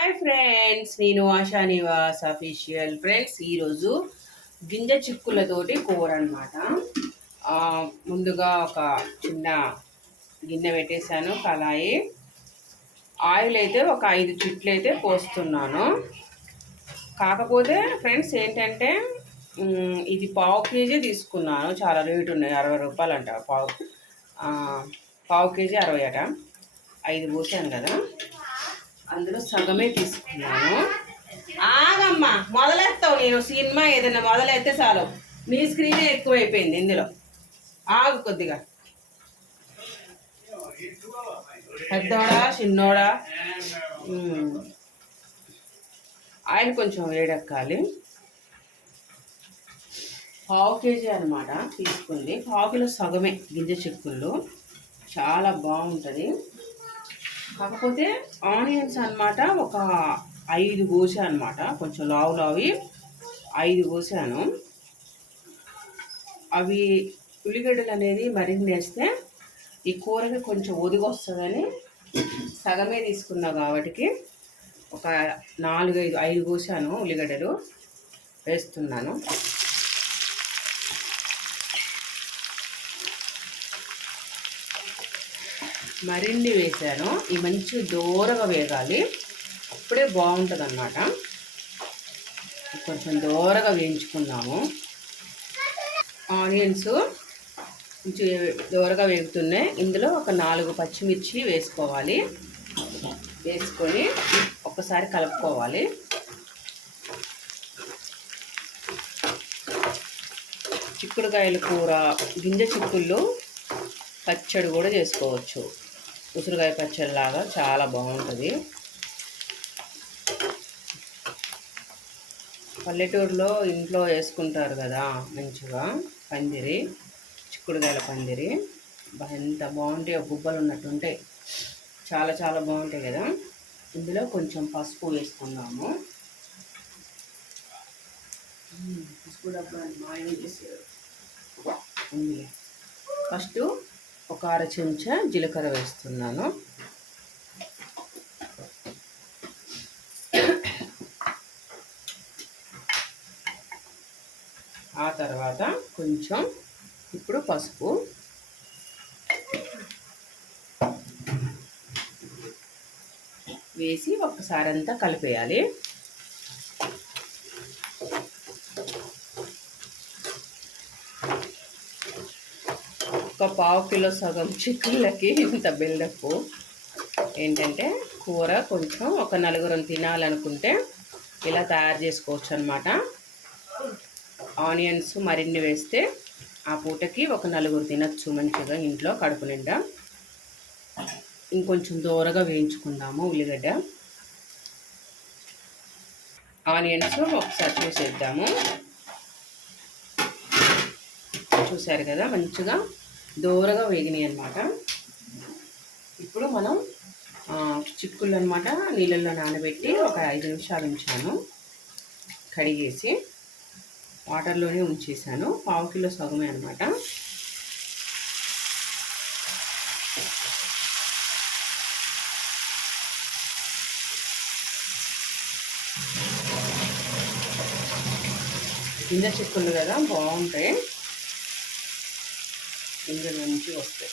Hi friends నేను ASHA Nivas official friends ఈరోజు గింజ చిక్కులతోటి కూర అనమాట ముందుగా ఒక చిన్న గిన్నె పెట్టేశాను కళాయి. ఆయిల్ అయితే ఒక ఐదు చుట్లు అయితే పోస్తున్నాను. కాకపోతే ఫ్రెండ్స్ ఏంటంటే ఇది పావు కేజీ తీసుకున్నాను. చాలా రేటు ఉన్నాయి అరవై రూపాయలు అంట పావు పావు కేజీ అరవై అట. ఐదు పోసాను కదా. అందులో సగమే తీసుకున్నాను. ఆగమ్మా మొదలెత్తావు నేను సినిమా ఏదైనా మొదలెత్తే చాలు. నీ స్క్రీనే ఎక్కువైపోయింది ఇందులో. ఆగు కొద్దిగా. పెద్దోడా చిన్నోడా? ఆయన కొంచెం వేడెక్కాలి పావు కేజీ అనమాట తీసుకుంది. పావు కిలో సగమే గింజ చిక్కుళ్ళు. చాలా బాగుంటుంది. కాకపోతే ఆనియన్స్ అనమాట ఒక ఐదు కోసా అనమాట కొంచెం లావు లావి ఐదు కోసాను. అవి ఉల్లిగడ్డలు అనేది మరిన్ని వేస్తే ఈ కూరకి కొంచెం ఒదిగి వస్తుందని సగమే తీసుకున్నా కాబట్టి ఒక నాలుగైదు ఐదు కోసాను ఉల్లిగడ్డలు వేస్తున్నాను. మరిన్ని వేసాను ఈ మంచి దూరగా వేగాలి. అప్పుడే బాగుంటుంది అన్నమాట కొంచెం దూరగా వేయించుకున్నాము. ఆనియన్స్ కొంచెం దూరగా వేగుతున్నాయి. ఇందులో ఒక నాలుగు పచ్చిమిర్చి వేసుకోవాలి. వేసుకొని ఒకసారి కలుపుకోవాలి. చిక్కుడుకాయల కూర గింజ చిక్కుళ్ళు పచ్చడి కూడా చేసుకోవచ్చు. ఉసిరికాయ పచ్చడిలాగా చాలా బాగుంటుంది. పల్లెటూరులో ఇంట్లో వేసుకుంటారు కదా మంచిగా పందిరి చిక్కుడుకాయల పందిరి. ఎంత బాగుంటాయి గుబ్బలు ఉన్నట్టు ఉంటాయి చాలా చాలా బాగుంటాయి కదా. ఇందులో కొంచెం పసుపు వేసుకుందాము. పసుపు డబ్బా మాయం చేసారు ఫస్ట్ ఒక అర చెంచా జీలకర్ర వేస్తున్నాను. ఆ తర్వాత కొంచెం ఇప్పుడు పసుపు. వేసి ఒక్కసారి అంతా కలిపేయాలి. ఒక పావు కిలో సగం చికెన్లకి ఇంత బిల్డప్. ఏంటంటే కూర కొంచెం ఒక నలుగురం తినాలనుకుంటే ఇలా తయారు చేసుకోవచ్చు అనమాట ఆనియన్స్ మరిన్ని వేస్తే ఆ పూటకి ఒక నలుగురు తినచ్చు మంచిగా ఇంట్లో కడుపు నిండా. ఇంకొంచెం దూరగా వేయించుకుందాము ఉల్లిగడ్డ. ఆనియన్స్ ఒకసారి చూసేద్దాము. చూసారు కదా మంచిగా దూరగా వేగినాయి అనమాట ఇప్పుడు మనం చిక్కుళ్ళు అనమాట నీళ్ళల్లో నానబెట్టి ఒక ఐదు నిమిషాలు ఉంచాను. కడిగేసి వాటర్లోనే ఉంచేసాను. పావు కిలో సగమే అనమాట కింద చిక్కుళ్ళు కదా బాగుంటాయి. గింజలు నుంచి వస్తాయి.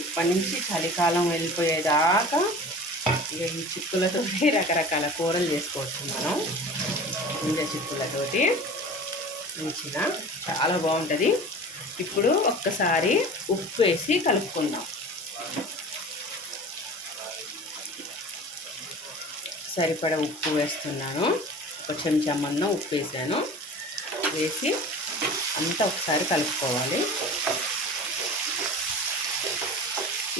ఇప్పటి నుంచి చలికాలం వెళ్ళిపోయేదాకా ఇక ఈ చిక్కులతో రకరకాల కూరలు చేసుకోవచ్చు మనం. గింజ చిక్కులతోటి మంచిగా చాలా బాగుంటుంది. ఇప్పుడు ఒక్కసారి ఉప్పు వేసి కలుపుకుందాం. సరిపడ ఉప్పు వేస్తున్నాను. ఒక చెంచా మందం ఉప్పు వేసాను. వేసి అంతా ఒకసారి కలుపుకోవాలి.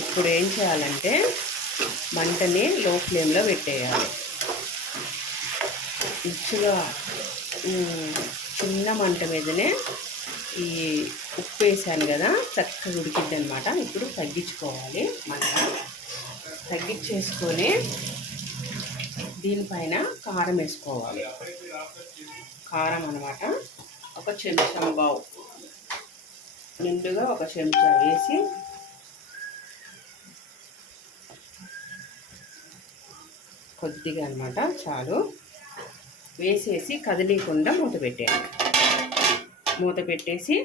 ఇప్పుడు ఏం చేయాలంటే మంటని లో ఫ్లేమ్లో పెట్టేయాలి ఇచ్చుగా చిన్న మంట మీదనే ఈ ఉప్పు వేసాను కదా చక్కగా ఉడికిద్ది అనమాట ఇప్పుడు తగ్గించుకోవాలి మంట. తగ్గించేసుకొని దీనిపైన కారం వేసుకోవాలి. కారం అనమాట ఒక చెంచా బావు నిండుగా ఒక చెంచా వేసి కొద్దిగా అనమాట చాలు. వేసేసి కదిలీకుండా మూత పెట్టేయాలి. మూత పెట్టేసి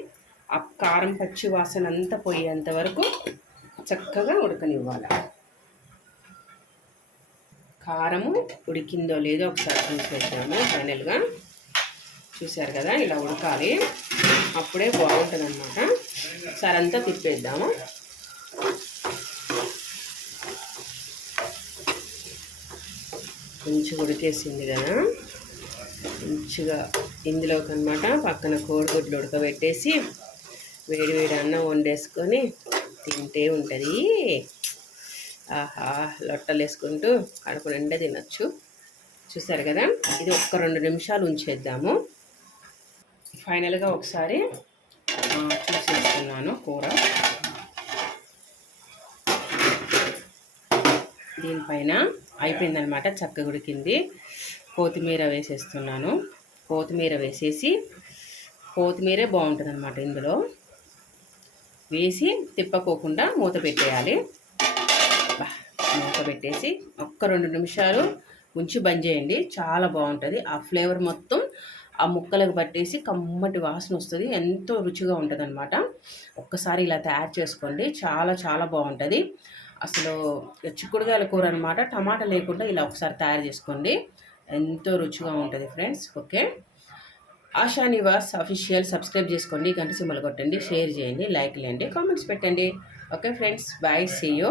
ఆ కారం పచ్చి వాసన అంతా పోయేంత వరకు చక్కగా ఉడకనివ్వాలి. కారము ఉడికిందో లేదో ఒకసారి చూసేద్దాము ఫైనల్గా. చూసారు కదా ఇలా ఉడకాలి. అప్పుడే బాగుంటుంది అనమాట సరంతా అంతా తిప్పేద్దాము మంచిగా ఉడికేసింది కదా. మంచిగా ఇందులోకి అనమాట పక్కన కోడిగుడ్లు ఉడకబెట్టేసి వేడి వేడి అన్నం వండేసుకొని తింటే ఉంటుంది. ఆహా లొట్టలు వేసుకుంటూ కడుపు నిండా తినచ్చు. చూసారు కదా ఇది ఒక్క రెండు నిమిషాలు ఉంచేద్దాము. ఫైనల్గా ఒకసారి చూసేస్తున్నాను కూర. దీనిపైన అయిపోయిందనమాట చక్క ఉడికింది. కొత్తిమీర వేసేస్తున్నాను. కొత్తిమీర వేసేసి కొత్తిమీరే బాగుంటుంది అనమాట ఇందులో. వేసి తిప్పకోకుండా మూత పెట్టేయాలి. మూత పెట్టేసి ఒక్క రెండు నిమిషాలు ఉంచి బంద్ చేయండి. చాలా బాగుంటుంది. ఆ ఫ్లేవర్ మొత్తం ఆ ముక్కలకు పట్టేసి కమ్మటి వాసన వస్తుంది. ఎంతో రుచిగా ఉంటుంది అనమాట ఒక్కసారి ఇలా తయారు చేసుకోండి. చాలా చాలా బాగుంటుంది. అసలు చిక్కుడుగాయల కూర అనమాట టమాటా లేకుండా ఇలా ఒకసారి తయారు చేసుకోండి. ఎంతో రుచిగా ఉంటుంది friends. Okay? Asha Nivas official subscribe చేసుకోండి. గంట సింబల్ కొట్టండి. షేర్ చేయండి. లైక్ లేండి కామెంట్స్ పెట్టండి. Okay friends. Bye see. You.